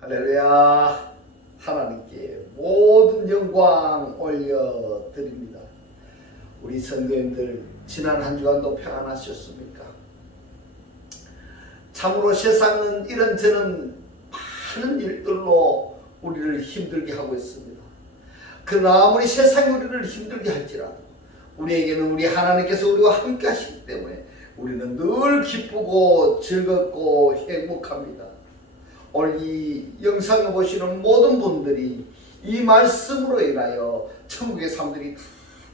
할렐루야. 하나님께 모든 영광 올려드립니다. 우리 성도님들 지난 한 주간도 평안하셨습니까? 참으로 세상은 이런저런 많은 일들로 우리를 힘들게 하고 있습니다. 그러나 아무리 세상이 우리를 힘들게 할지라도 우리에게는 우리 하나님께서 우리와 함께 하시기 때문에 우리는 늘 기쁘고 즐겁고 행복합니다. 오늘 이 영상을 보시는 모든 분들이 이 말씀으로 인하여 천국의 삶들이 다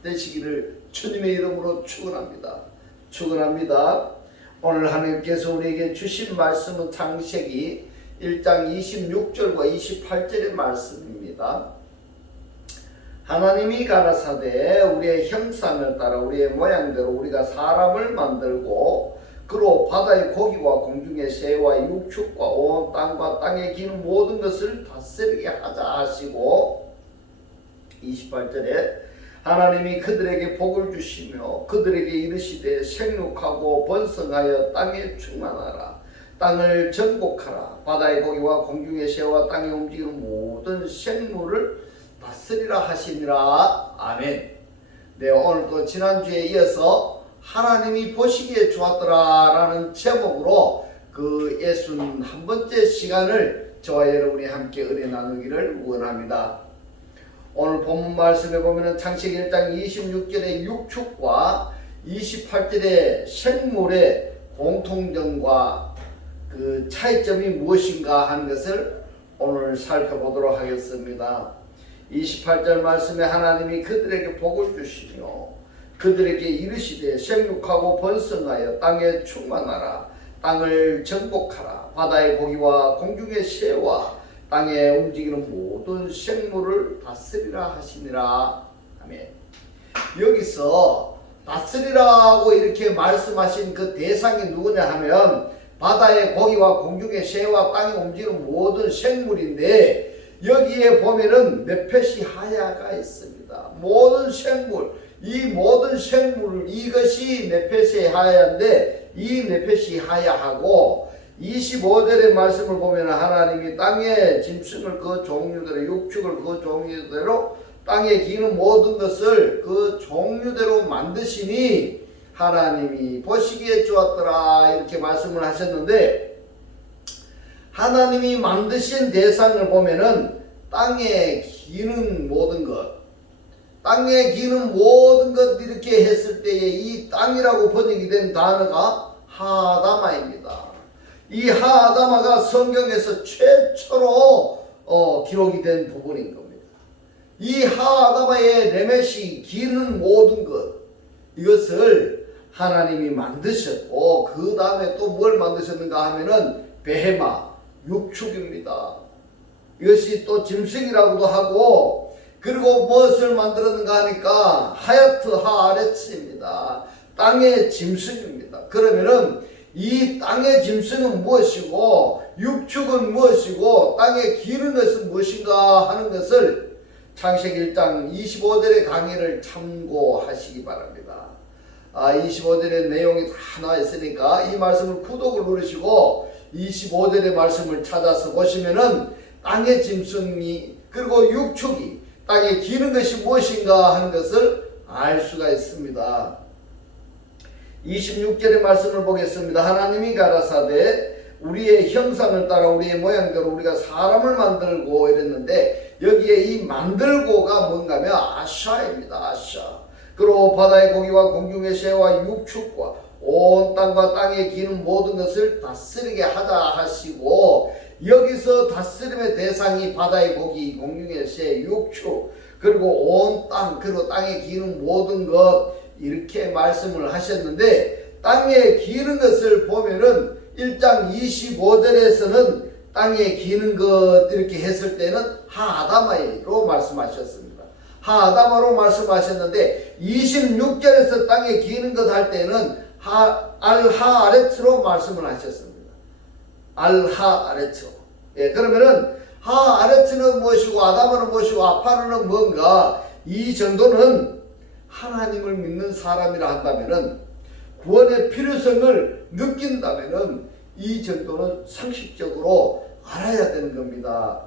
되시기를 주님의 이름으로 축원합니다. 축원합니다. 오늘 하나님께서 우리에게 주신 말씀은 창세기 1장 26절과 28절의 말씀입니다. 하나님이 가라사대 우리의 형상을 따라 우리의 모양대로 우리가 사람을 만들고 그로 바다의 고기와 공중의 새와 육축과 온 땅과 땅에 기는 모든 것을 다스리게 하자 하시고 28절에 하나님이 그들에게 복을 주시며 그들에게 이르시되 생육하고 번성하여 땅에 충만하라. 땅을 정복하라. 바다의 고기와 공중의 새와 땅에 움직이는 모든 생물을 다스리라 하시니라. 아멘. 네, 오늘도 지난주에 이어서 하나님이 보시기에 좋았더라 라는 제목으로 그 61번째 시간을 저와 여러분이 함께 은혜 나누기를 원합니다. 오늘 본문 말씀에 보면 창세기 1장 26절의 육축과 28절의 생물의 공통점과 그 차이점이 무엇인가 하는 것을 오늘 살펴보도록 하겠습니다. 28절 말씀에 하나님이 그들에게 복을 주시며 그들에게 이르시되 생육하고 번성하여 땅에 충만하라. 땅을 정복하라. 바다의 고기와 공중의 새와 땅에 움직이는 모든 생물을 다스리라 하시니라. 아멘. 여기서 다스리라고 이렇게 말씀하신 그 대상이 누구냐 하면 바다의 고기와 공중의 새와 땅에 움직이는 모든 생물인데 여기에 보면은 네펫이 하야가 있습니다. 모든 생물, 이 모든 생물, 이것이 네펫의 하야인데 이 네펫이 하야하고 25절의 말씀을 보면 하나님이 땅의 짐승을 그 종류대로 육축을 그 종류대로 땅에 기는 모든 것을 그 종류대로 만드시니 하나님이 보시기에 좋았더라 이렇게 말씀을 하셨는데 하나님이 만드신 대상을 보면은 땅에 기는 모든 것, 땅에 기는 모든 것 이렇게 했을 때에 이 땅이라고 번역이 된 단어가 하아다마입니다. 이 하아다마가 성경에서 최초로 기록이 된 부분인 겁니다. 이 하아다마의 레멧이 기는 모든 것 이것을 하나님이 만드셨고 그 다음에 또 뭘 만드셨는가 하면은 베헤마 육축입니다. 이것이 또 짐승이라고도 하고 그리고 무엇을 만들었는가 하니까 하야트 하아레츠입니다. 땅의 짐승입니다. 그러면은 이 땅의 짐승은 무엇이고 육축은 무엇이고 땅에 기는 것은 무엇인가 하는 것을 창세기 1장 25절의 강의를 참고하시기 바랍니다. 25절의 내용이 다 나와 있으니까 이 말씀을 구독을 누르시고 25절의 말씀을 찾아서 보시면은 땅의 짐승이 그리고 육축이 땅에 기는 것이 무엇인가 하는 것을 알 수가 있습니다. 26절의 말씀을 보겠습니다. 하나님이 가라사대 우리의 형상을 따라 우리의 모양대로 우리가 사람을 만들고 이랬는데 여기에 이 만들고가 뭔가면 아샤입니다. 아샤. 그리고 바다의 고기와 공중의 새와 육축과 온 땅과 땅에 기는 모든 것을 다스리게 하자 하시고 여기서 다스림의 대상이 바다의 고기, 공중의 새, 육축 그리고 온 땅 그리고 땅에 기는 모든 것 이렇게 말씀을 하셨는데 땅에 기는 것을 보면은 1장 25절에서는 땅에 기는 것 이렇게 했을 때는 하아다마로 말씀하셨습니다. 하아다마로 말씀하셨는데 26절에서 땅에 기는 것 할 때는 알하아레츠로 말씀을 하셨습니다. 알하아레츠. 예, 그러면은 하아레츠는 무엇이고 아다마는 무엇이고 아파르는 뭔가 이 정도는 하나님을 믿는 사람이라 한다면은 구원의 필요성을 느낀다면은 이 정도는 상식적으로 알아야 되는 겁니다.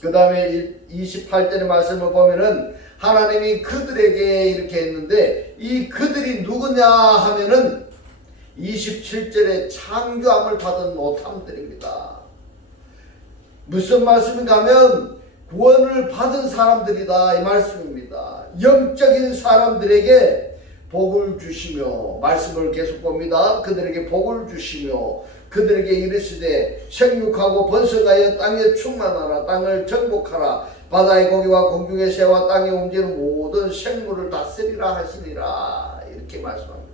그 다음에 28절의 말씀을 보면은 하나님이 그들에게 이렇게 했는데 이 그들이 누구냐 하면은 27절에 창조함을 받은 노탐들입니다. 무슨 말씀인가 하면 구원을 받은 사람들이다 이 말씀입니다. 영적인 사람들에게 복을 주시며 말씀을 계속 봅니다. 그들에게 복을 주시며 그들에게 이르시되 생육하고 번성하여 땅에 충만하라. 땅을 정복하라. 바다의 고기와 공중의 새와 땅에 움직이는 모든 생물을 다스리라 하시니라. 이렇게 말씀합니다.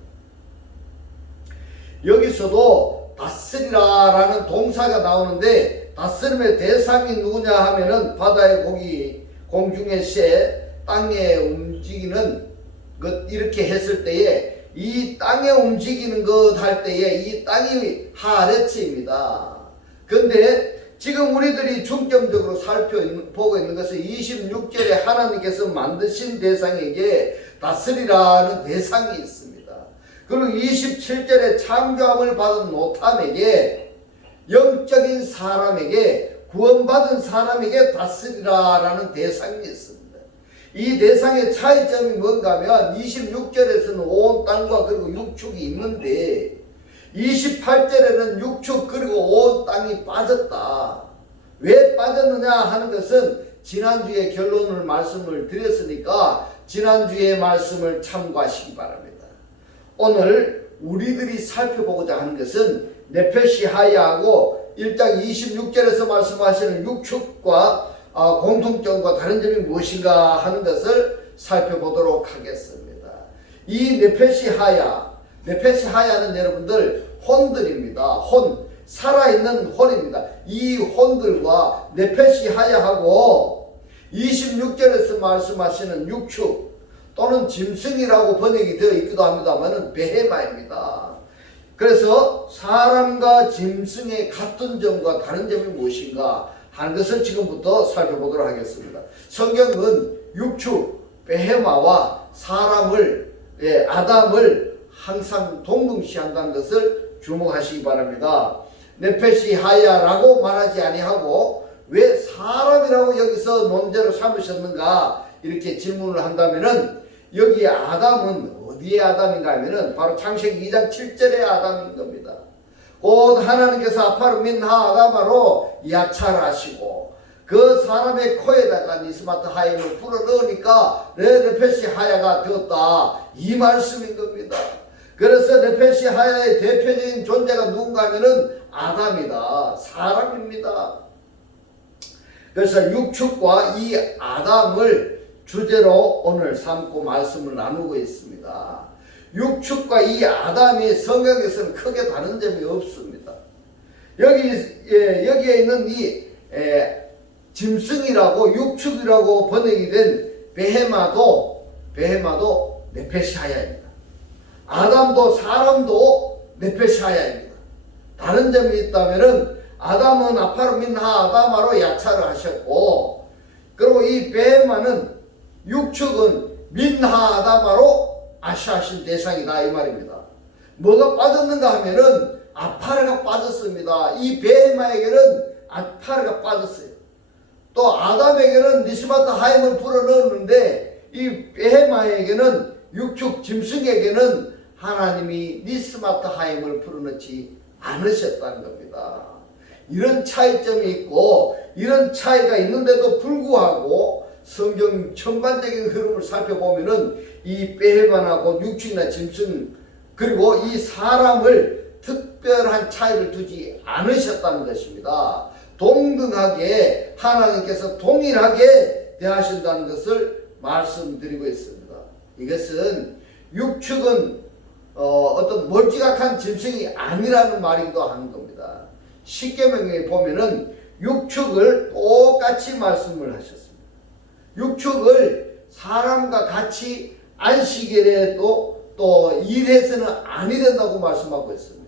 여기서도 다스리라 라는 동사가 나오는데 다스림의 대상이 누구냐 하면은 바다의 고기, 공중의 새, 땅에 움직이는 것 이렇게 했을 때에 이 땅에 움직이는 것 할 때에 이 땅이 하레츠입니다. 근데 지금 우리들이 중점적으로 살펴보고 있는 것은 26절에 하나님께서 만드신 대상에게 다스리라는 대상이 있습니다. 그리고 27절에 창조함을 받은 노탐에게 영적인 사람에게 구원받은 사람에게 다스리라라는 대상이 있습니다. 이 대상의 차이점이 뭔가 하면 26절에서는 온 땅과 그리고 육축이 있는데 28절에는 육축 그리고 온 땅이 빠졌다. 왜 빠졌느냐 하는 것은 지난주에 결론을 말씀을 드렸으니까 지난주의 말씀을 참고하시기 바랍니다. 오늘 우리들이 살펴보고자 하는 것은 네페시 하야하고 1장 26절에서 말씀하시는 육축과 공통점과 다른 점이 무엇인가 하는 것을 살펴보도록 하겠습니다. 이 네페시 하야는 여러분들 혼들입니다. 혼, 살아있는 혼입니다. 이 혼들과 네페시 하야하고 26절에서 말씀하시는 육축 또는 짐승이라고 번역이 되어 있기도 합니다만 베헤마입니다. 그래서 사람과 짐승의 같은 점과 다른 점이 무엇인가 하는 것을 지금부터 살펴보도록 하겠습니다. 성경은 육축, 베헤마와 사람을, 아담을 항상 동등시한다는 것을 주목하시기 바랍니다. 네페시 하야라고 말하지 아니하고 왜 사람이라고 여기서 논제로 삼으셨는가 이렇게 질문을 한다면은 여기에 아담은 어디에 아담인가 하면은 바로 창세기 2장 7절의 아담인 겁니다. 곧 하나님께서 아파르 민하 아담아로 야찰하시고 그 사람의 코에다가 니스마트 하임을 불어넣으니까 네페시 하야가 되었다 이 말씀인 겁니다. 그래서 네페시 하야의 대표적인 존재가 누군가 하면은 아담이다. 사람입니다. 그래서 육축과 이 아담을 주제로 오늘 삼고 말씀을 나누고 있습니다. 육축과 이 아담이 성경에서는 크게 다른 점이 없습니다. 여기에 있는 이 짐승이라고 육축이라고 번역이 된 베헤마도 네페시 하야입니다. 아담도 사람도 네페시 하야입니다. 다른 점이 있다면은 아담은 아파르 민하 아담아로 야차를 하셨고 그리고 이 베헤마는 육축은 민하 아담아로 아시하신 대상이다 이 말입니다. 뭐가 빠졌는가 하면은 아파르가 빠졌습니다. 이 베헤마에게는 아파르가 빠졌어요. 또 아담에게는 니스마트 하임을 불어넣었는데 이 베헤마에게는 육축 짐승에게는 하나님이 니스마트 하임을 불어넣지 않으셨다는 겁니다. 이런 차이점이 있고 이런 차이가 있는데도 불구하고 성경 전반적인 흐름을 살펴보면은 이 베헤마하고 육축이나 짐승 그리고 이 사람을 특별한 차이를 두지 않으셨다는 것입니다. 동등하게 하나님께서 동일하게 대하신다는 것을 말씀드리고 있습니다. 이것은 육축은 어떤 멀찌감한 짐승이 아니라는 말이기도 하는 겁니다. 십계명에 보면은 육축을 똑같이 말씀을 하셨습니다. 육축을 사람과 같이 안식일에도 또 일해서는 아니 된다고 말씀하고 있습니다.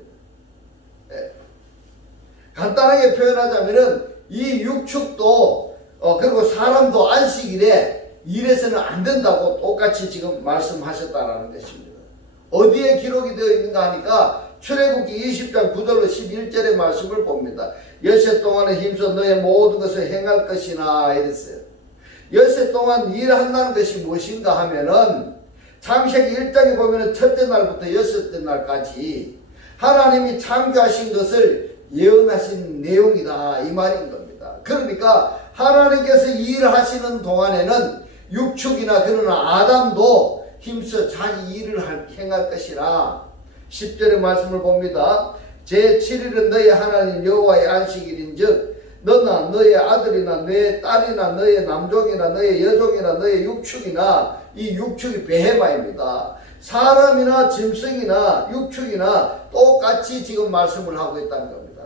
간단하게 표현하자면은 이 육축도 그리고 사람도 안식일에 일해서는 안 된다고 똑같이 지금 말씀하셨다라는 것입니다. 어디에 기록이 되어 있는가 하니까 출애굽기 20장 9절로 11절의 말씀을 봅니다. 엿새 동안에 힘써 너의 모든 것을 행할 것이나 이랬어요. 엿새 동안 일한다는 것이 무엇인가 하면은 창세기 1장에 보면은 첫째 날부터 여섯째 날까지 하나님이 창조하신 것을 예언하신 내용이다 이 말인 겁니다. 그러니까 하나님께서 일하시는 동안에는 육축이나 그러나 아담도 힘써 자기 일을 행할 것이라 10절의 말씀을 봅니다. 제7일은 너의 하나님 여호와의 안식일인즉 너나 너의 아들이나 너의 딸이나 너의 남종이나 너의 여종이나 너의 육축이나 이 육축이 베헤마입니다. 사람이나 짐승이나 육축이나 똑같이 지금 말씀을 하고 있다는 겁니다.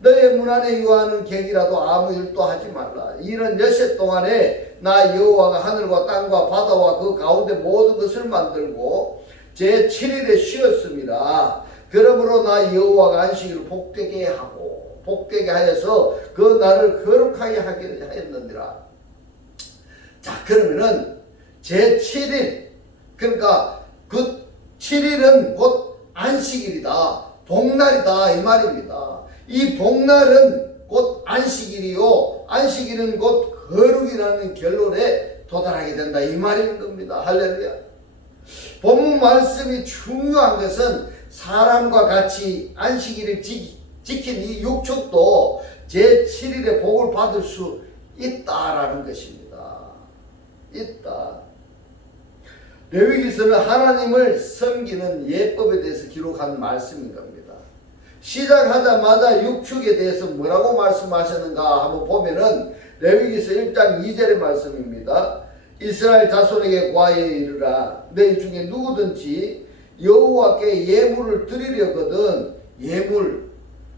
너의 문 안에 유하는 객이라도 아무 일도 하지 말라. 이는 엿새 동안에 나 여호와가 하늘과 땅과 바다와 그 가운데 모든 것을 만들고 제7일에 쉬었습니다. 그러므로 나 여호와가 안식일을 복되게 하고 복되게 하여서 그 날을 거룩하게 하기를 하였느니라. 자, 그러면은 제7일, 그러니까 그 7일은 곧 안식일이다, 복날이다 이 말입니다. 이 복날은 곧 안식일이요, 안식일은 곧 거룩이라는 결론에 도달하게 된다 이 말인 겁니다. 할렐루야. 본문 말씀이 중요한 것은 사람과 같이 안식일을 지킨 이 육축도 제7일에 복을 받을 수 있다라는 것입니다. 있다. 레위기서는 하나님을 섬기는 예법에 대해서 기록한 말씀인 겁니다. 시작하자마자 육축에 대해서 뭐라고 말씀하셨는가 한번 보면은 레위기서 1장 2절의 말씀입니다. 이스라엘 자손에게 고하여 이르라. 너희 중에 누구든지 여호와께 예물을 드리려거든, 예물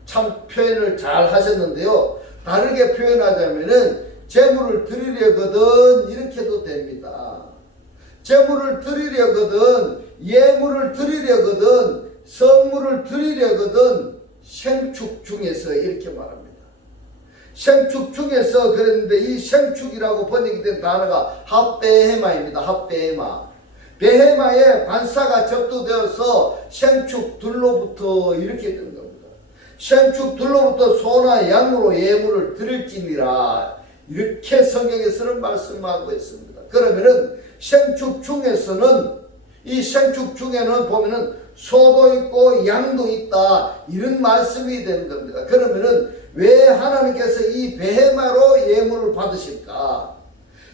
참 표현을 잘 하셨는데요. 다르게 표현하자면은 제물을 드리려거든 이렇게도 됩니다. 제물을 드리려거든, 예물을 드리려거든, 선물을 드리려거든 생축 중에서 이렇게 말합니다. 생축 중에서 그랬는데 이 생축이라고 번역이 된 단어가 합베헤마입니다. 합베헤마. 베헤마에 관사가 접두되어서 생축들로부터 이렇게 된 겁니다. 생축들로부터 소나 양으로 예물을 드릴지니라 이렇게 성경에서는 말씀하고 있습니다. 그러면은 생축 중에서는 이 생축 중에는 보면은 소도 있고 양도 있다 이런 말씀이 되는 겁니다. 그러면은 왜 하나님께서 이 베헤마로 예물을 받으실까?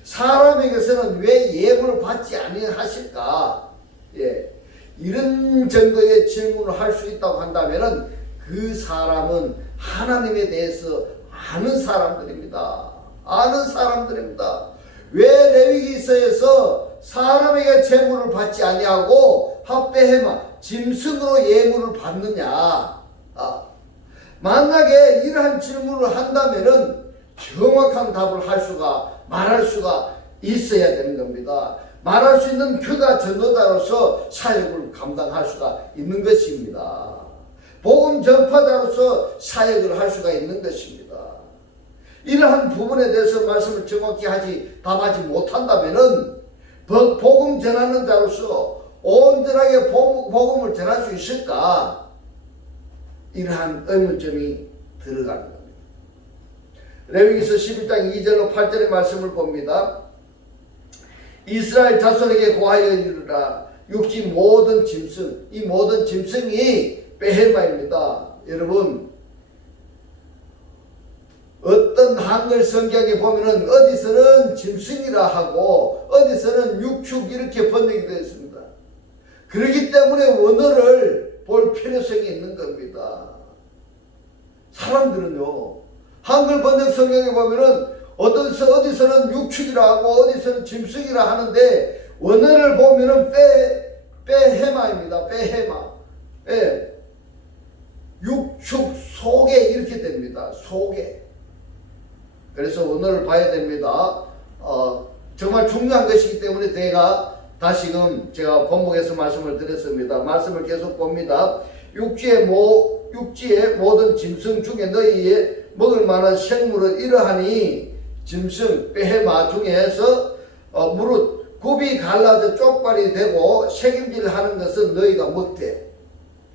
사람에게서는 왜 예물을 받지 아니하실까? 예, 이런 정도의 질문을 할 수 있다고 한다면은 그 사람은 하나님에 대해서 아는 사람들입니다. 아는 사람들입니다. 왜 레위기서에서 사람에게 제물을 받지 아니하고 합베헤마 짐승으로 예물을 받느냐? 만약에 이러한 질문을 한다면은 정확한 답을 말할 수가 있어야 되는 겁니다. 말할 수 있는 그가 전도자로서 사역을 감당할 수가 있는 것입니다. 복음 전파자로서 사역을 할 수가 있는 것입니다. 이러한 부분에 대해서 말씀을 정확히 답하지 못한다면은 복음 전하는 자로서 온전하게 복음을 전할 수 있을까? 이러한 의문점이 들어가는 겁니다. 레위기서 11장 2절로 8절의 말씀을 봅니다. 이스라엘 자손에게 고하여 이르라. 육지 모든 짐승, 이 모든 짐승이 베헤마입니다. 여러분, 어떤 한글 성경에 보면은 어디서는 짐승이라 하고 어디서는 육축 이렇게 번역이 되어 있습니다. 그렇기 때문에 원어를 볼 필요성이 있는 겁니다. 사람들은요, 한글 번역 성경에 보면은 어디서는 육축이라 하고 어디서는 짐승이라 하는데 원어를 보면은 베헤마입니다. 베헤마. 예. 육축 속에 이렇게 됩니다. 속에. 그래서 원어를 봐야 됩니다. 정말 중요한 것이기 때문에 다시금 제가 본문에서 말씀을 드렸습니다. 말씀을 계속 봅니다. 육지의 모든 짐승 중에 너희의 먹을 만한 생물은 이러하니 짐승 베헤마 중에서 무릇 굽이 갈라져 쪽발이 되고 새김질하는 것은 너희가 먹되.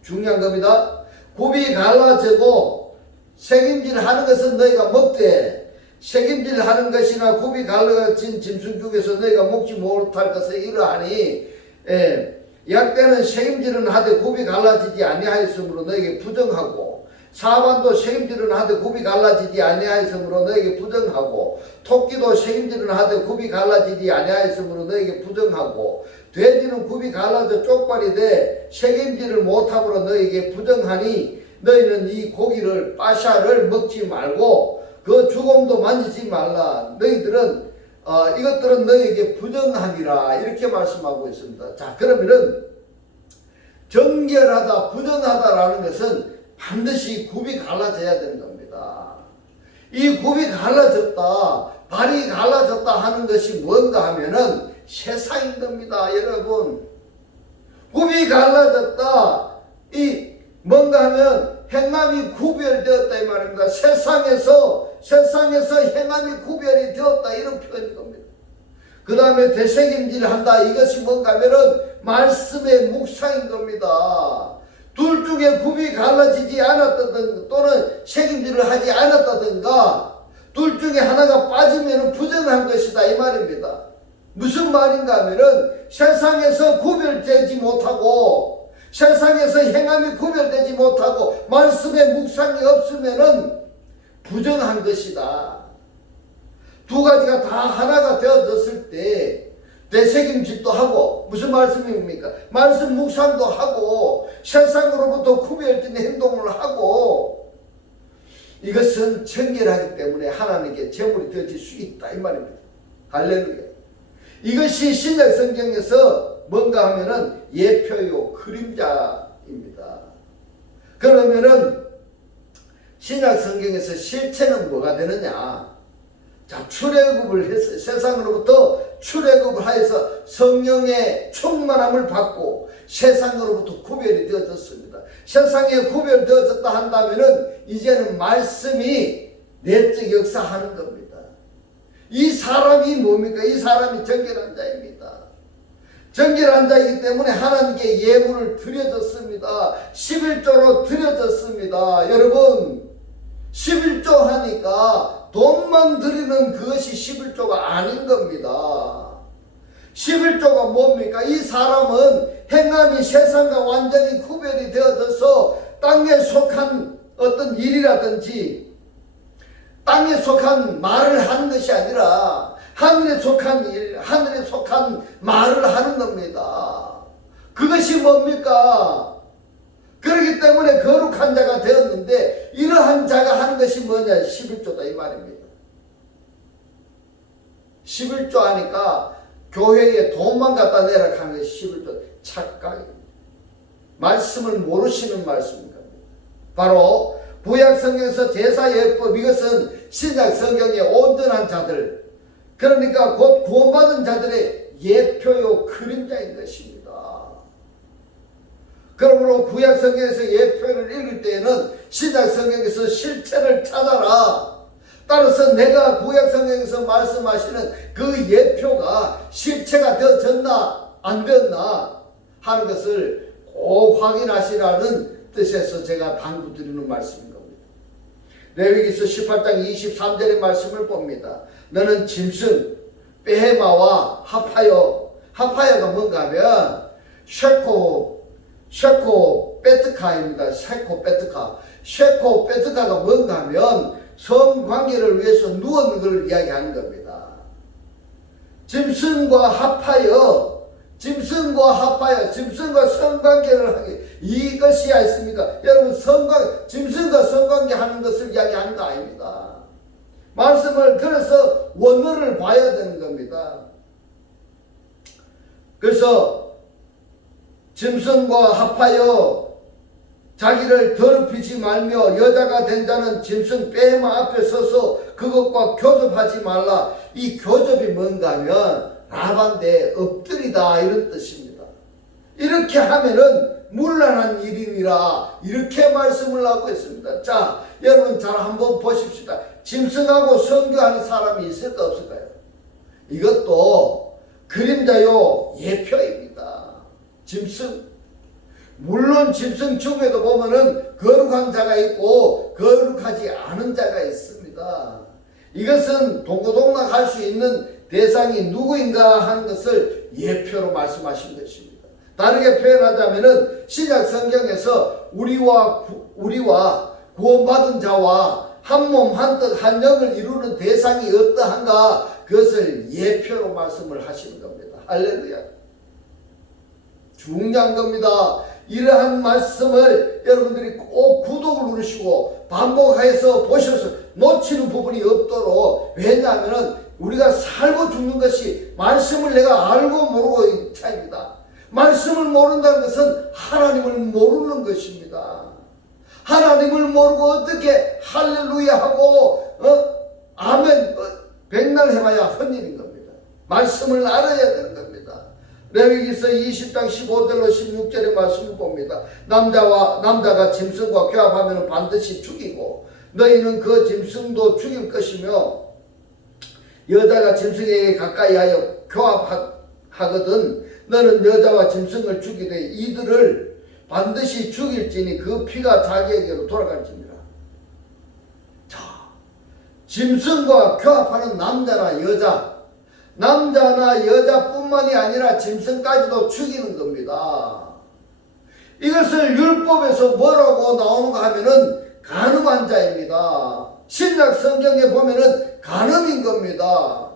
중요한 겁니다. 굽이 갈라지고 색임질 하는 것은 너희가 먹되 색임질 하는 것이나 굽이 갈라진 짐승 중에서 너희가 먹지 못할 것을 이러하니 약대는 색임질은 하되 굽이 갈라지지 아니하였으므로 너에게 부정하고 사반도 색임질은 하되 굽이 갈라지지 아니하였으므로 너에게 부정하고 토끼도 색임질은 하되 굽이 갈라지지 아니하였으므로 너에게 부정하고 돼지는 굽이 갈라져 쪽발이 돼 색임질을 못함으로 너에게 부정하니 너희는 이 고기를 빠샤를 먹지 말고 그 죽음도 만지지 말라. 너희들은 이것들은 너희에게 부정하니라. 이렇게 말씀하고 있습니다. 자, 그러면은 정결하다, 부정하다라는 것은 반드시 굽이 갈라져야 되는 겁니다. 이 굽이 갈라졌다, 발이 갈라졌다 하는 것이 뭔가 하면은 세상인 겁니다. 여러분, 굽이 갈라졌다, 이 뭔가 하면 행함이 구별되었다 이 말입니다. 세상에서 행함이 구별이 되었다 이런 표현인 겁니다. 그 다음에 되새김질한다, 이것이 뭔가 하면은 말씀의 묵상인 겁니다. 둘 중에 굽이 갈라지지 않았다든가 또는 책임질을 하지 않았다든가 둘 중에 하나가 빠지면 부정한 것이다 이 말입니다. 무슨 말인가 하면은 세상에서 구별되지 못하고 세상에서 행함이 구별되지 못하고 말씀의 묵상이 없으면은 부정한 것이다. 두 가지가 다 하나가 되어졌을 때 되새김질도 하고 무슨 말씀입니까? 말씀 묵상도 하고 세상으로부터 구별된 행동을 하고 이것은 정결하기 때문에 하나님께 제물이 되어질 수 있다 이 말입니다. 할렐루야. 이것이 신약 성경에서 뭔가 하면은 예표요 그림자입니다. 그러면은 신약 성경에서 실체는 뭐가 되느냐? 자, 출애굽을 해서 세상으로부터 출애굽을 하여서 성령의 충만함을 받고 세상으로부터 구별이 되어졌습니다. 세상에 구별되어졌다 한다면은 이제는 말씀이 내적 역사하는 겁니다. 이 사람이 뭡니까? 이 사람이 정결한 자입니다. 정결한 자이기 때문에 하나님께 예물을 드려졌습니다. 11조로 드려졌습니다. 여러분, 11조 하니까 돈만 드리는 그것이 11조가 아닌 겁니다. 11조가 뭡니까? 이 사람은 행함이 세상과 완전히 구별이 되어져서 땅에 속한 어떤 일이라든지 땅에 속한 말을 하는 것이 아니라 하늘에 속한 일, 하늘에 속한 말을 하는 겁니다. 그것이 뭡니까? 그렇기 때문에 거룩한 자가 되었는데 이러한 자가 하는 것이 뭐냐? 11조다 이 말입니다. 11조 하니까 교회에 돈만 갖다 내라 하는 것이 11조 착각입니다. 말씀을 모르시는 말씀인 겁니다. 바로 구약성경에서 제사예법, 이것은 신약성경의 온전한 자들, 그러니까 곧 구원받은 자들의 예표요 그림자인 것입니다. 그러므로 구약성경에서 예표를 읽을 때에는 신약성경에서 실체를 찾아라. 따라서 내가 구약성경에서 말씀하시는 그 예표가 실체가 되어졌나 안 되었나 하는 것을 꼭 확인하시라는 뜻에서 제가 당부드리는 말씀인 겁니다. 레위기서 18장 23절의 말씀을 봅니다. 너는 짐승, 베헤마와 하파여가 뭔가 하면 쉐코 베트카입니다. 쉐코 베트카가 뭔가 하면 성관계를 위해서 누웠는 걸 이야기하는 겁니다. 짐승과 성관계를 하기, 이것이 있습니까? 여러분, 짐승과 성관계 하는 것을 이야기하는 거 아닙니다. 말씀을, 그래서 원어를 봐야 되는 겁니다. 그래서 짐승과 합하여 자기를 더럽히지 말며 여자가 된 자는 짐승 베헤마 앞에 서서 그것과 교접하지 말라. 이 교접이 뭔가 하면 라반데 엎드리다 이런 뜻입니다. 이렇게 하면은 문란한 일이니라 이렇게 말씀을 하고 있습니다. 자, 여러분 잘 한번 보십시다. 짐승하고 성교하는 사람이 있을까 없을까요? 이것도 그림자요 예표입니다. 짐승. 물론 짐승 중에도 보면은 거룩한 자가 있고 거룩하지 않은 자가 있습니다. 이것은 동고동락 할 수 있는 대상이 누구인가 하는 것을 예표로 말씀하신 것입니다. 다르게 표현하자면은 신약 성경에서 우리와 구원받은 자와 한 몸 한 뜻 한 영을 이루는 대상이 어떠한가, 그것을 예표로 말씀을 하시는 겁니다. 할렐루야. 중요한 겁니다. 이러한 말씀을 여러분들이 꼭 구독을 누르시고 반복해서 보셔서 놓치는 부분이 없도록, 왜냐하면 우리가 살고 죽는 것이 말씀을 내가 알고 모르고의 차이입니다. 말씀을 모른다는 것은 하나님을 모르는 것입니다. 하나님을 모르고 어떻게 할렐루야 하고 아멘 백날 해봐야 헛일인 겁니다. 말씀을 알아야 되는 겁니다. 레위기서 20장 15절로 16절의 말씀을 봅니다. 남자가 짐승과 교합하면 반드시 죽이고 너희는 그 짐승도 죽일 것이며 여자가 짐승에게 가까이 하여 교합하거든 너는 여자와 짐승을 죽이되 이들을 반드시 죽일지니 그 피가 자기에게로 돌아갈지니라. 자, 짐승과 교합하는 남자나 여자뿐만이 아니라 짐승까지도 죽이는 겁니다. 이것을 율법에서 뭐라고 나오는가 하면은 간음한 자입니다. 신약 성경에 보면은 간음인 겁니다.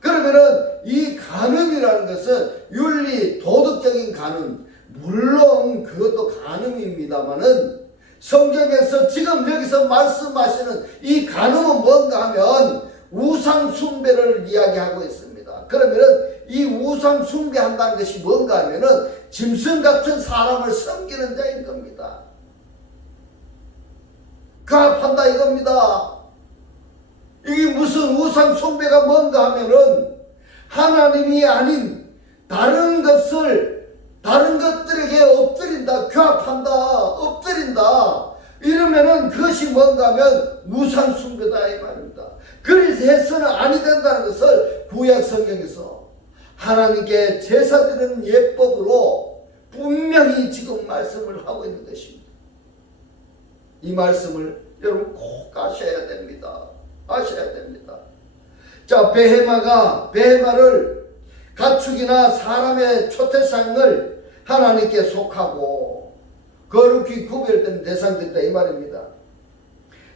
그러면은 이 간음이라는 것은 윤리 도덕적인 간음, 물론 그것도 간음입니다만은 성경에서 지금 여기서 말씀하시는 이 간음은 뭔가 하면 우상 숭배를 이야기하고 있습니다. 그러면은 이 우상 숭배한다는 것이 뭔가 하면은 짐승 같은 사람을 섬기는 자인 겁니다. 가합한다 이겁니다. 이게 무슨 우상 숭배가 뭔가 하면은 하나님이 아닌 다른 것들에게 엎드린다, 교합한다, 엎드린다. 이러면은 그것이 뭔가 하면 우상 숭배다 이 말입니다. 그래서 해서는 아니 된다는 것을 구약 성경에서 하나님께 제사 드리는 예법으로 분명히 지금 말씀을 하고 있는 것입니다. 이 말씀을 여러분 꼭 아셔야 됩니다. 아셔야 됩니다. 자, 베헤마를 가축이나 사람의 초태상을 하나님께 속하고 거룩히 구별된 대상들이다 이 말입니다.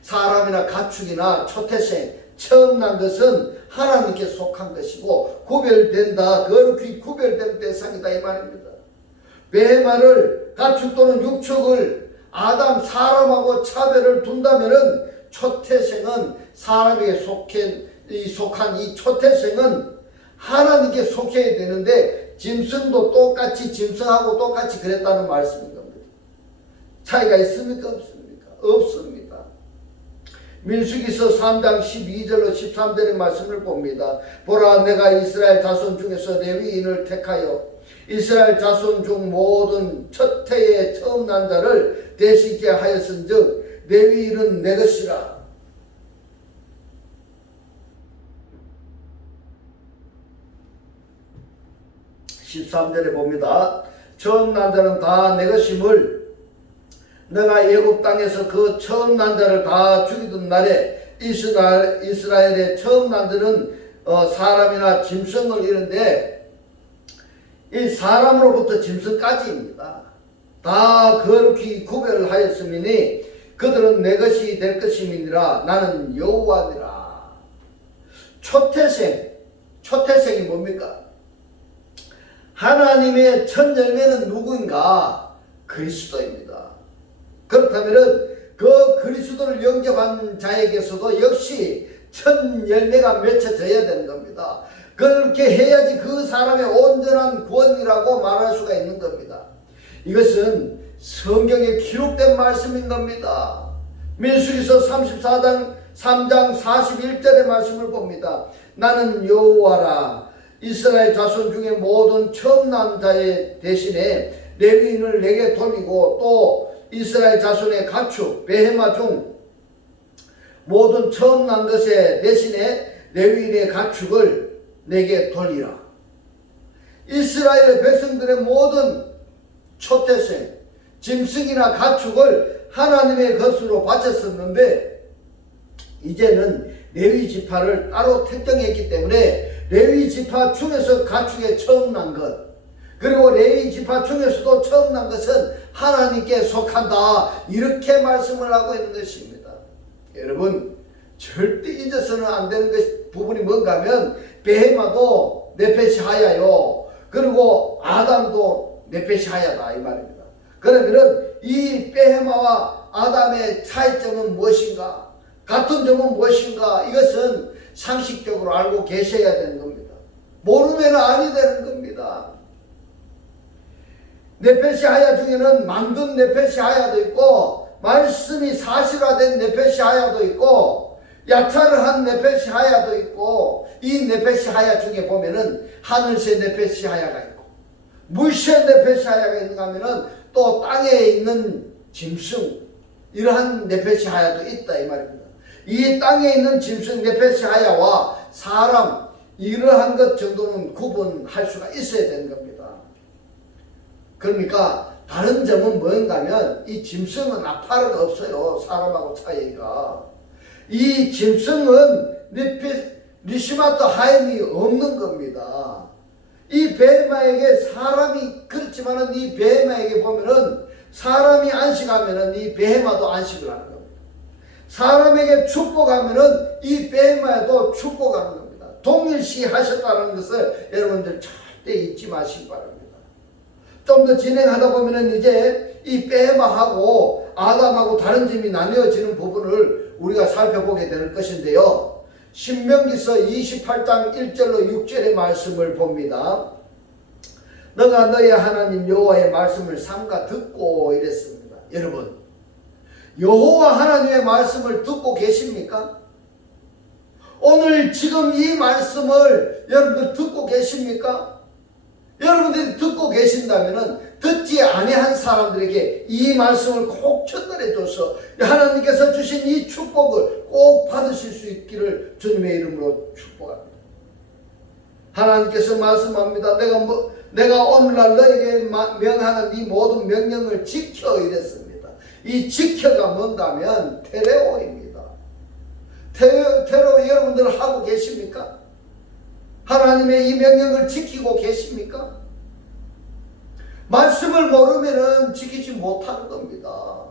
사람이나 가축이나 초태생 처음 난 것은 하나님께 속한 것이고 구별된다, 거룩히 구별된 대상이다 이 말입니다. 베헤마를 가축 또는 육축을 사람하고 차별을 둔다면은 초태생은 사람에게 속한 이 초태생은 하나님께 속해야 되는데 짐승도 똑같이 짐승하고 똑같이 그랬다는 말씀인 겁니다. 차이가 있습니까? 없습니까? 없습니다. 민수기서 3장 12절로 13절의 말씀을 봅니다. 보라, 내가 이스라엘 자손 중에서 레위인을 택하여 이스라엘 자손 중 모든 첫 해에 처음 난 자를 대신케 하였은즉 레위인은 내 것이라. 13절에 봅니다. 처음 난 자는 다 내 것임을 내가 애굽 땅에서 그 처음 난 자를 다 죽이던 날에 이스라엘의 처음 난 자는 사람이나 짐승을 이른데 이 사람으로부터 짐승까지입니다. 다 거룩히 구별을 하였음이니 그들은 내 것이 될 것임이니라. 나는 여호와니라. 초태생이 뭡니까? 하나님의 첫 열매는 누구인가? 그리스도입니다. 그렇다면 그 그리스도를 영접한 자에게서도 역시 첫 열매가 맺혀져야 되는 겁니다. 그렇게 해야지 그 사람의 온전한 구원이라고 말할 수가 있는 겁니다. 이것은 성경에 기록된 말씀인 겁니다. 민수기서 34장 3장 41절의 말씀을 봅니다. 나는 여호와라. 이스라엘 자손 중에 모든 처음 난 자의 대신에 레위인을 내게 돌리고 또 이스라엘 자손의 가축 베헤마 중 모든 처음 난 것의 대신에 레위인의 가축을 내게 돌리라. 이스라엘 백성들의 모든 초태생 짐승이나 가축을 하나님의 것으로 바쳤었는데 이제는 레위 지파를 따로 택정했기 때문에 레위 지파 중에서 가축에 처음 난 것, 그리고 레위 지파 중에서도 처음 난 것은 하나님께 속한다, 이렇게 말씀을 하고 있는 것입니다. 여러분, 절대 잊어서는 안 되는 부분이 뭔가 하면 베헤마도 네페시 하야요, 그리고 아담도 네페시 하야다, 이 말입니다. 그러면은 이 베헤마와 아담의 차이점은 무엇인가, 같은 점은 무엇인가, 이것은 상식적으로 알고 계셔야 되는 겁니다. 모르면 아니 되는 겁니다. 네페시 하야 중에는 만든 네페시 하야도 있고, 말씀이 사실화된 네페시 하야도 있고, 야차를 한 네페시 하야도 있고, 이 네페시 하야 중에 보면은 하늘새 네페시 하야가 있고, 물새 네페시 하야가 있는가 하면은 또 땅에 있는 짐승, 이러한 네페시 하야도 있다, 이 말입니다. 이 땅에 있는 짐승 네페시 하야와 사람, 이러한 것 정도는 구분할 수가 있어야 되는 겁니다. 그러니까 다른 점은 뭔가 하면 이 짐승은 나팔은 없어요. 사람하고 차이가. 이 짐승은 리시마트 하임이 없는 겁니다. 이 베헤마에게 사람이, 그렇지만은 이 베헤마에게 보면은 사람이 안식하면은 이 베헤마도 안식을 하는 겁니다. 사람에게 축복하면은 이 베헤마에도 축복하는 겁니다. 동일시 하셨다는 것을 여러분들 절대 잊지 마시기 바랍니다. 좀 더 진행하다 보면은 이제 이 베헤마하고 아담하고 다른 점이 나뉘어지는 부분을 우리가 살펴보게 될 것인데요. 신명기서 28장 1절로 6절의 말씀을 봅니다. 너가 너의 하나님 여호와의 말씀을 삼가 듣고 이랬습니다. 여러분, 여호와 하나님의 말씀을 듣고 계십니까? 오늘 지금 이 말씀을 여러분들 듣고 계십니까? 여러분들이 듣고 계신다면 듣지 아니한 사람들에게 이 말씀을 꼭 전달해 줘서 하나님께서 주신 이 축복을 꼭 받으실 수 있기를 주님의 이름으로 축복합니다. 하나님께서 말씀합니다. 내가 오늘날 너에게 명하는 이 모든 명령을 지켜 이랬습니다. 이 지켜가 뭔가 하면 테레오입니다. 테레오 여러분들 하고 계십니까? 하나님의 이 명령을 지키고 계십니까? 말씀을 모르면 지키지 못하는 겁니다.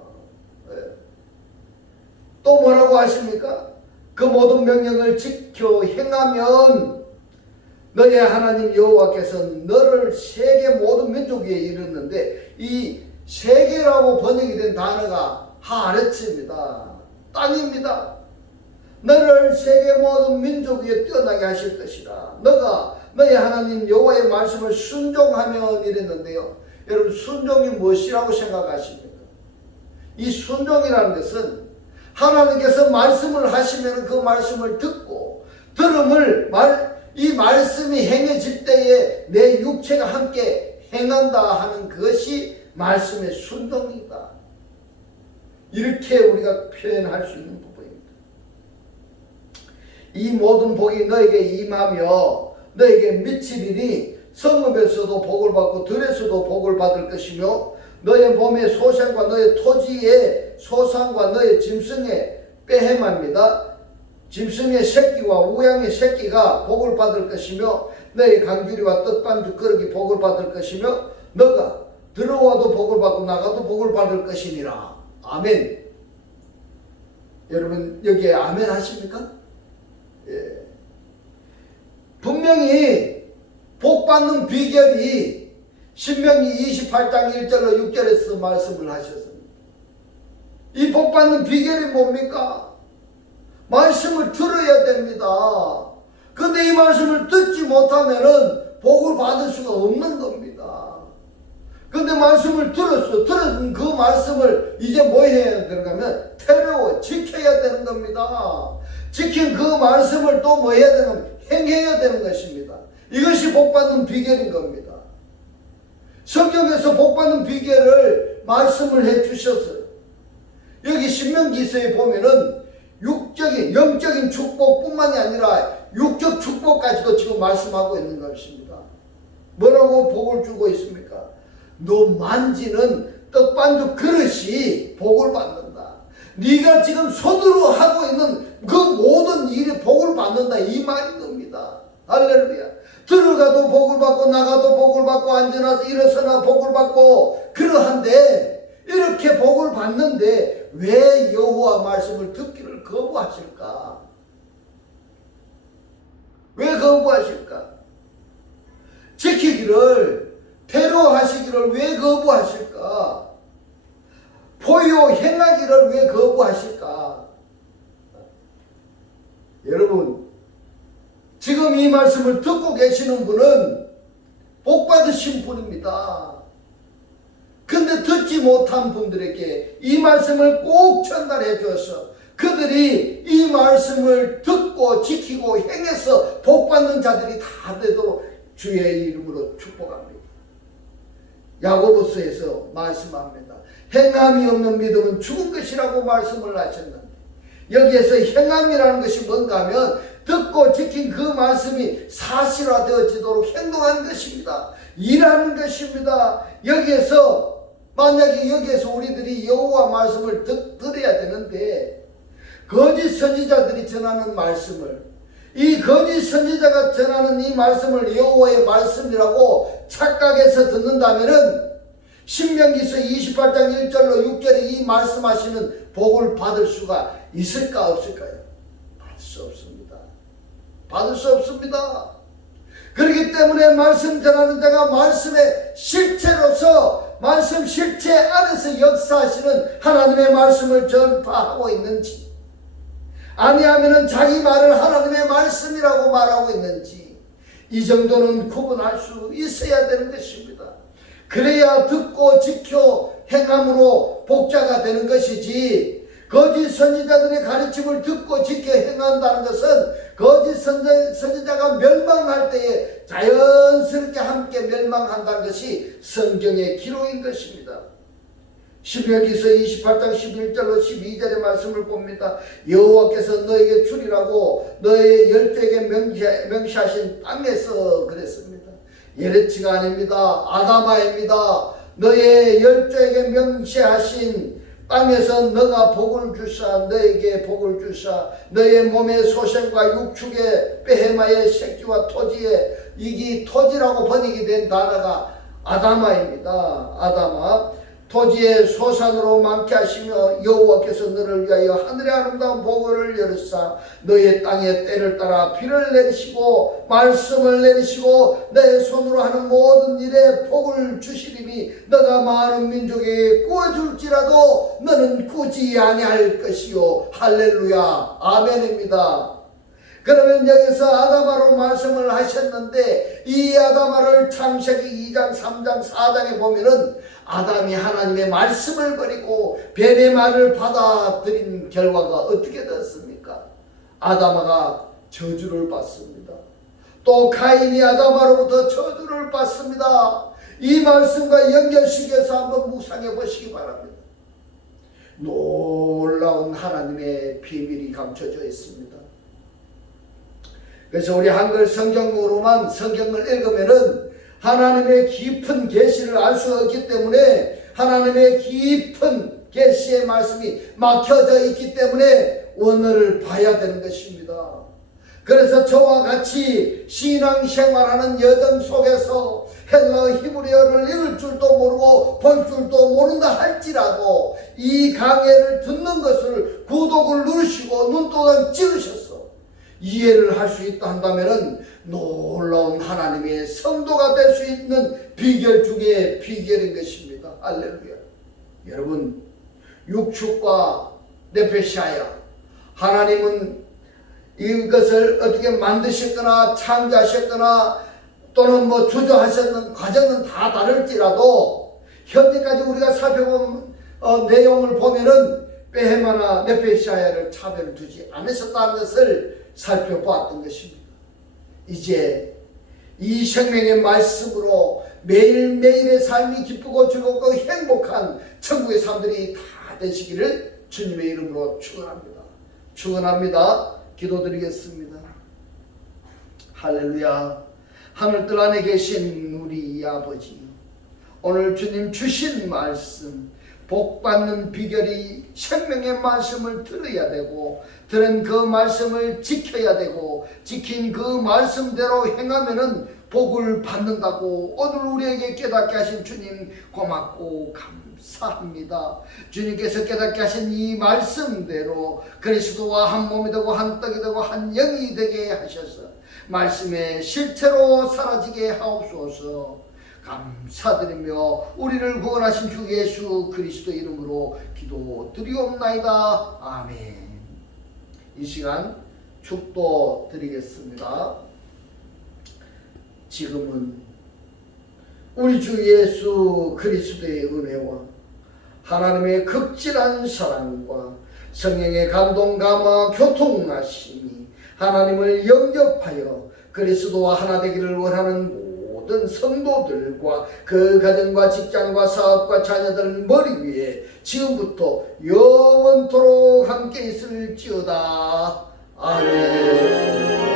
또 뭐라고 하십니까? 그 모든 명령을 지켜 행하면 너의 하나님 여호와께서는 너를 세계 모든 민족 위에 이르는데, 이 세계라고 번역이 된 단어가 하아레츠입니다. 땅입니다. 너를 세계 모든 민족 위에 뛰어나게 하실 것이라. 너가 너의 하나님 여호와의 말씀을 순종하면 이랬는데요. 여러분, 순종이 무엇이라고 생각하십니까? 이 순종이라는 것은 하나님께서 말씀을 하시면 그 말씀을 듣고, 이 말씀이 행해질 때에 내 육체가 함께 행한다 하는 그것이 말씀의 순종이다. 이렇게 우리가 표현할 수 있는 부분입니다. 이 모든 복이 너에게 임하며 너에게 미치리니 성읍에서도 복을 받고 들에서도 복을 받을 것이며 너의 몸의 소생과 너의 토지의 소산과 너의 짐승의 베헤마입니다. 짐승의 새끼와 우양의 새끼가 복을 받을 것이며 너의 강규리와 떡반죽 그릇이 복을 받을 것이며 너가 들어와도 복을 받고 나가도 복을 받을 것이니라. 아멘. 여러분, 여기에 아멘 하십니까? 예. 분명히 복받는 비결이 신명기 28장 1절로 6절에서 말씀을 하셨습니다. 이 복받는 비결이 뭡니까? 말씀을 들어야 됩니다. 근데 이 말씀을 듣지 못하면은 복을 받을 수가 없는 겁니다. 근데 말씀을 들었은 그 말씀을 이제 뭐 해야 되는가 하면 테레오, 지켜야 되는 겁니다. 지킨 그 말씀을 또 뭐 해야 되는가 하면 행해야 되는 것입니다. 이것이 복받는 비결인 겁니다. 성경에서 복받는 비결을 말씀을 해 주셨어요. 여기 신명기서에 보면은 영적인 축복뿐만이 아니라 육적 축복까지도 지금 말씀하고 있는 것입니다. 뭐라고 복을 주고 있습니까? 너 만지는 떡반죽 그릇이 복을 받는다. 네가 지금 손으로 하고 있는 그 모든 일에 복을 받는다, 이 말인 겁니다. 할렐루야. 들어가도 복을 받고 나가도 복을 받고 앉아나서 일어서나 복을 받고 그러한데, 이렇게 복을 받는데 왜 여호와 말씀을 듣기를 거부하실까? 왜 거부하실까? 지키기를, 대로하시기를 왜 거부하실까? 포요 행하기를 왜 거부하실까? 여러분, 지금 이 말씀을 듣고 계시는 분은 복 받으신 분입니다. 근데 듣지 못한 분들에게 이 말씀을 꼭 전달해 줘서 그들이 이 말씀을 듣고 지키고 행해서 복 받는 자들이 다 되도록 주의 이름으로 축복합니다. 야고보서에서 말씀합니다. 행함이 없는 믿음은 죽은 것이라고 말씀을 하셨는데, 여기에서 행함이라는 것이 뭔가 하면 듣고 지킨 그 말씀이 사실화되어지도록 행동하는 것입니다. 일하는 것입니다. 여기에서 만약에 여기에서 우리들이 여호와 말씀을 들어야 되는데, 거짓 선지자들이 전하는 말씀을, 이 거짓 선지자가 전하는 이 말씀을 여호와의 말씀이라고 착각해서 듣는다면은 신명기서 28장 1절로 6절에 이 말씀하시는 복을 받을 수가 있을까 없을까요? 받을 수 없습니다. 받을 수 없습니다. 그렇기 때문에 말씀 전하는 자가 말씀의 실체로서, 말씀 실체 안에서 역사하시는 하나님의 말씀을 전파하고 있는지, 아니하면은 자기 말을 하나님의 말씀이라고 말하고 있는지, 이 정도는 구분할 수 있어야 되는 것입니다. 그래야 듣고 지켜 행함으로 복자가 되는 것이지, 거짓 선지자들의 가르침을 듣고 지켜 행한다는 것은 거짓 선지자가 멸망할 때에 자연스럽게 함께 멸망한다는 것이 성경의 기록인 것입니다. 신명기서 28장 11절로 12절의 말씀을 봅니다. 여호와께서 너에게 주리라고 너의 열조에게 명시하신 땅에서 그랬습니다. 예레치가 아닙니다. 아다마입니다. 너의 열조에게 명시하신 땅에서 너가 복을 주사 너에게 복을 주사 너의 몸의 소생과 육축의 베헤마의 새끼와 토지에, 이게 토지라고 번역이 된 단어가 아다마입니다. 아다마. 토지의 소산으로 많게 하시며 여호와께서 너를 위하여 하늘의 아름다운 보고를 열으사 너의 땅에 때를 따라 비를 내리시고 말씀을 내리시고 내 손으로 하는 모든 일에 복을 주시리니 너가 많은 민족에게 구워줄지라도 너는 꾸지 아니할 것이요. 할렐루야. 아멘입니다. 그러면 여기서 아다마로 말씀을 하셨는데, 이 아다마를 창세기 2장 3장 4장에 보면은 아담이 하나님의 말씀을 버리고 뱀의 말을 받아들인 결과가 어떻게 되었습니까? 아다마가 저주를 받습니다. 또 카인이 아다마로부터 저주를 받습니다. 이 말씀과 연결시켜서 한번 묵상해 보시기 바랍니다. 놀라운 하나님의 비밀이 감춰져 있습니다. 그래서 우리 한글 성경으로만 성경을 읽으면은 하나님의 깊은 계시를 알 수 없기 때문에, 하나님의 깊은 계시의 말씀이 막혀져 있기 때문에 원어를 봐야 되는 것입니다. 그래서 저와 같이 신앙생활하는 여정 속에서 헬라어 히브리어를 읽을 줄도 모르고 볼 줄도 모른다 할지라도 이 강해를 듣는 것을 구독을 누르시고 눈도장 찍으셔서 이해를 할 수 있다 한다면 놀라운 하나님의 성도가 될 수 있는 비결 중에 비결인 것입니다. 할렐루야. 여러분, 육축과 네페샤야, 하나님은 이것을 어떻게 만드셨거나 창조하셨거나 또는 주조하셨는 과정은 다 다를지라도 현재까지 우리가 살펴본 내용을 보면은 베헤마나 네페샤야를 차별 두지 않으셨다는 것을 살펴보았던 것입니다. 이제 이 생명의 말씀으로 매일매일의 삶이 기쁘고 즐겁고 행복한 천국의 사람들이 다 되시기를 주님의 이름으로 축원합니다. 축원합니다. 기도드리겠습니다. 할렐루야. 하늘뜰 안에 계신 우리 아버지, 오늘 주님 주신 말씀, 복받는 비결이 생명의 말씀을 들어야 되고, 들은 그 말씀을 지켜야 되고, 지킨 그 말씀대로 행하면은 복을 받는다고 오늘 우리에게 깨닫게 하신 주님 고맙고 감사합니다. 주님께서 깨닫게 하신 이 말씀대로 그리스도와 한 몸이 되고 한 떡이 되고 한 영이 되게 하셔서 말씀의 실체로 사라지게 하옵소서. 감사드리며 우리를 구원하신 주 예수 그리스도 이름으로 기도드리옵나이다. 아멘. 이 시간 축도 드리겠습니다. 지금은 우리 주 예수 그리스도의 은혜와 하나님의 극진한 사랑과 성령의 감동 감화 교통하심이 하나님을 영접하여 그리스도와 하나 되기를 원하는 모든 성도들과 그 가정과 직장과 사업과 자녀들 머리 위에 지금부터 영원토록 함께 있을지어다. 아멘.